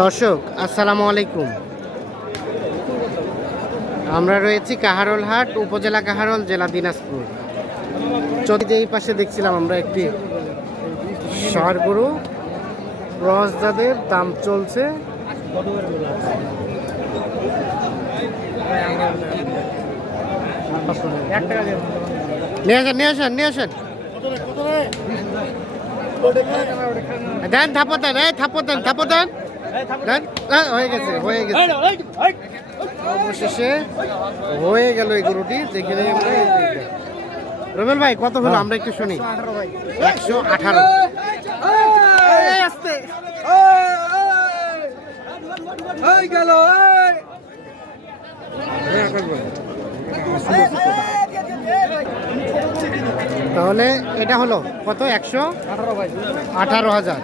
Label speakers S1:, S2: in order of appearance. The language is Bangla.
S1: দর্শক আসসালামু আলাইকুম। আমরা রয়েছি কাহারোল হাট উপজেলা কাহারোল জেলা দিনাজপুর। চোদ্দ এই পাশে দেখছিলাম আমরা একটি শহর গরু। যাদের দাম চলছে। নিয়ে দেন থাপো দেন এই থাপো দেন থাপো দেন। দেন আহ, হয়ে গেছে হয়ে গেছে। অবশেষে হয়ে গেল এই গরুটি দেখে নেই আমরা এই যে এটা। রবেল ভাই কত হলো? আমরা একটু শুনি। একশো আঠারো
S2: গেল
S1: তাহলে এটা হলো কত? একশো আঠারো হাজার।